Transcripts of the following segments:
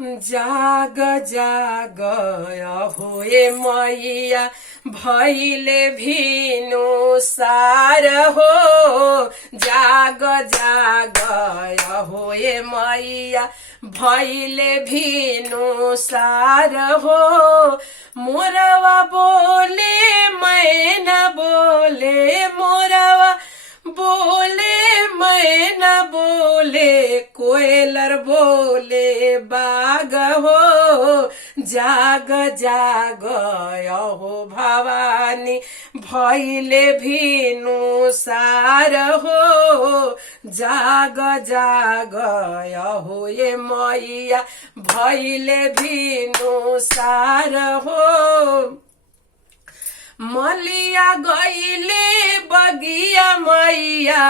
जाग जाग होए मैया भैले भिनु सार हो। जाग जाग होए मैया भैले भिनु सार हो। मोरवा बोले मैना बोले, मोरवा बोले मैना बोले, कोयलर बोले बाग हो। जाग जाग हो भवानी भैले भिनु सार हो। जाग जाग हो ये मैया भैले भिनु सार हो। मलिया गईले बगिया मैया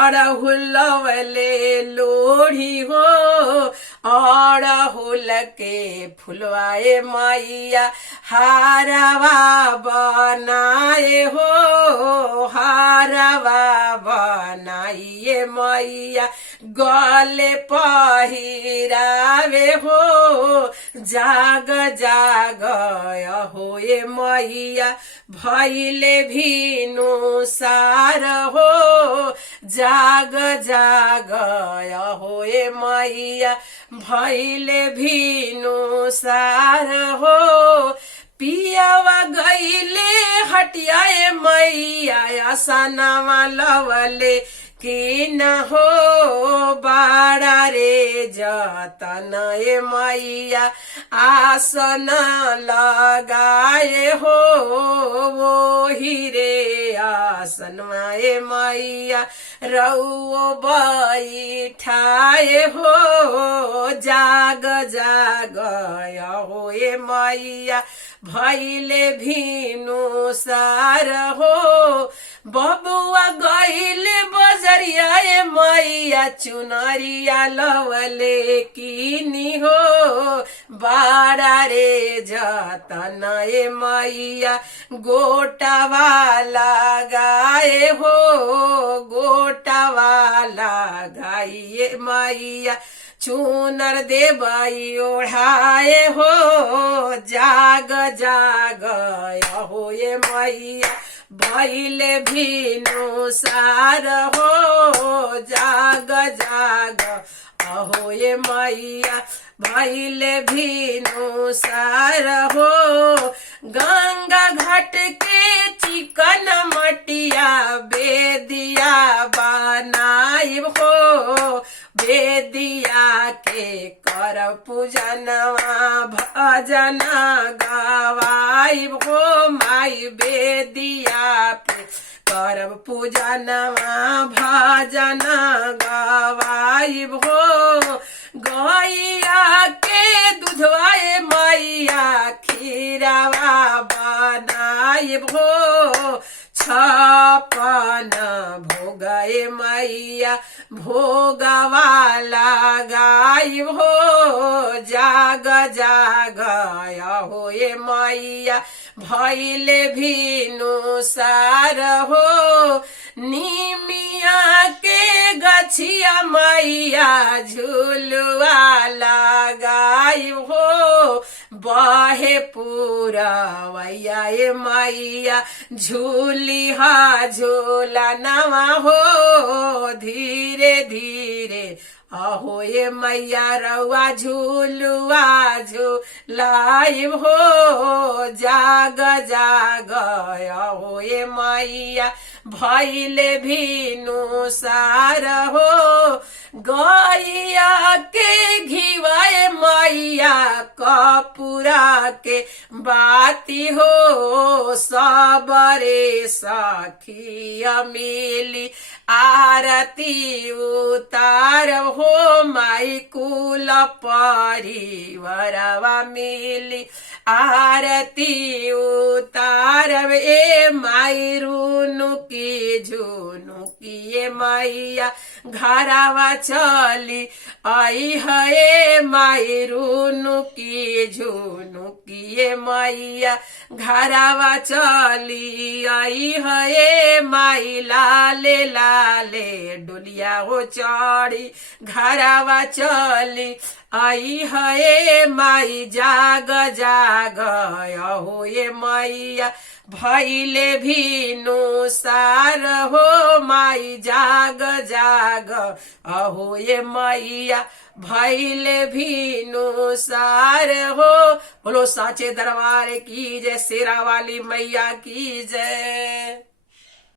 अड़हुलवले लोढ़ी हो। अड़हुल के फुलवाए मैया हारवा बनाए हो। हारवा बनाइए मैया गले पहिरावे हो। जाग जाग होए मैया भैले भिनु सार हो। जाग जाग होए मैया भैले भिनु सार हो। पियावा गईले हटियाए मैया आसनवा लवले कि न हो। बाड़ा रे जतन ए मैया आसन लगाए हो। वो हीरे आसन ए मैया रउओ बैठाए हो। जाग जाग हो ए मैया भैले भिनु सार हो। बबुआ गईले बजरिया ए मैया चुनरिया लवले किनी हो। बाड़ा रे जतन ए मैया गोटावा लगाए हो। गोटावा लगाइए मैया चूनर देबाई ओढ़ाए हो। जाग जाग हो ये मैया भैले भिनु सार हो। जाग जाग हो ये मैया भैले भिनु सार हो। गंगा घाट के चिकन मटिया बेदिया बनाई हो। बेदिया के कर पूजनवा भजन गवाई हो। माई बेदिया पे करब पूजनवा भजन गवाई हो। गैया के दूधवाए मैया खीरवा बनाई हो। छपन भोगाए मैया भोगवा लगाई हो। जाग जाग हो ये मैया भैले भिनु सार हो। निमिया के गछिया मैया झुलवा लगाई हो। बहे पुरवैया ए मैया झूली हा झूला नवा हो। धीरे धीरे अहो ये मैया रउआ झूलुआ झूलाई हो। जाग जाग अहो ये मैया भैले भिनु सार हो। गैया के घिवाए मैया कपूरा के बाती हो। सबरे सखिया मिली आरती उतार हो। माई कुल परिवारवा मिली आरती उतार ए माई रुनु की झुनु की मैया घरवा चली आई है माई रुनु की झुनुकिए मैया घरावा चली आई है माई लाले लाले डोलिया हो चढ़ी घरावा चली आई है माई जाग जाग अहो ये मैया भैले भीनु सार हो माई जाग जाग अहो ये मैया भैले भीनु सार हो। बोलो साचे दरबार की जय, शेरा वाली मैया की जय।